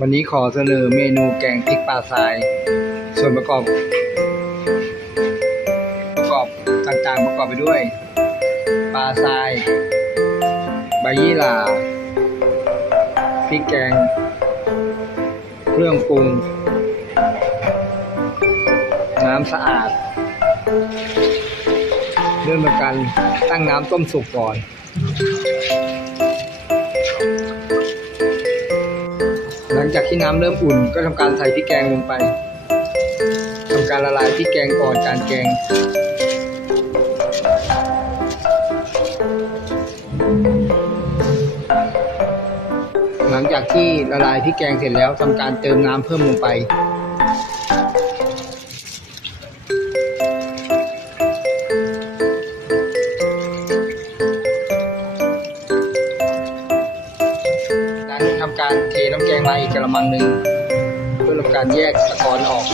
วันนี้ขอเสนอเมนูแกงพริกปลาทราย ส่วนประกอบ ประกอบต่างๆประกอบไปด้วย ปลาทราย ใบยี่หร่าพริกแกง เครื่องปรุง น้ำสะอาด เริ่มจากการตั้งน้ำต้มสุกก่อน ที่น้ำเริ่มอุ่น ก็ทำการใส่พริกแกงลงไปทำการละลายพริกแกงก่อนการแกง หลังจากที่ละลายพริกแกงเสร็จแล้วทำการเติมน้ำเพิ่มลงไป ทำการเทน้ำแกงมาอีกกระมังหนึ่งเพื่อทำการแยกตะกอนออก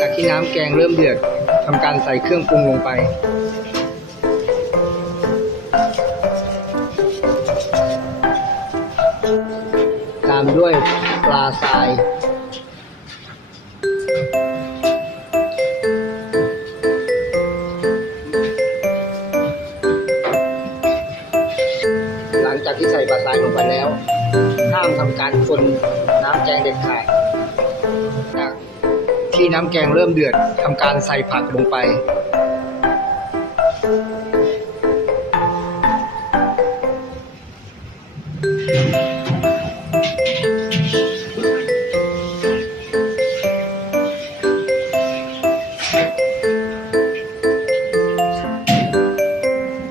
จากที่น้ำแกงเริ่มเดือด ทำการใส่เครื่องปรุงลงไป ตามด้วยปลาทราย หลังจากที่ใส่ปลาทรายลงไปแล้ว ห้ามทำการคนน้ำแกงเด็ดขาดจาก ที่น้ำแกงเริ่มเดือดทำการใส่ผักลงไป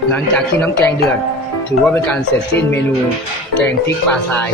หลังจากที่น้ำแกงเดือด ถือว่าเป็นการเสร็จสิ้นเมนูแกงพริกปลาทราย